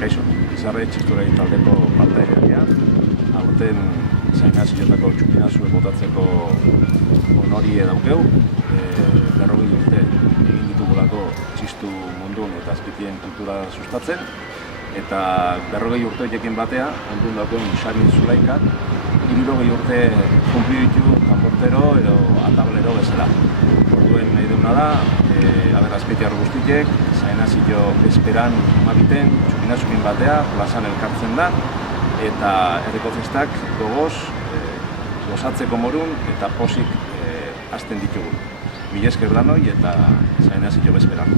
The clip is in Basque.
Kaixo, Izarre txisturei taldeko partaidearia. Aurten Zainazilotako txupinazue botatzeko honorie daukeu. 40 urte egin ditugulako txistu mundun eta azpitien kultura sustatzen. Eta 40 urte horiekin batea, ondun daukeen Xabi Zulaika, 60 urte kumpli ditu kanportero edo atablero bezala. Orduen nahi duguna da, azpitiar guztiek, Zainazilo esperan mabiten, txupinazukin batea, plazan elkartzen da, eta herriko festak gogoz, gozatzeko morun eta posik hasten ditugu. Mila esker danoi eta Zainazilo bezperan.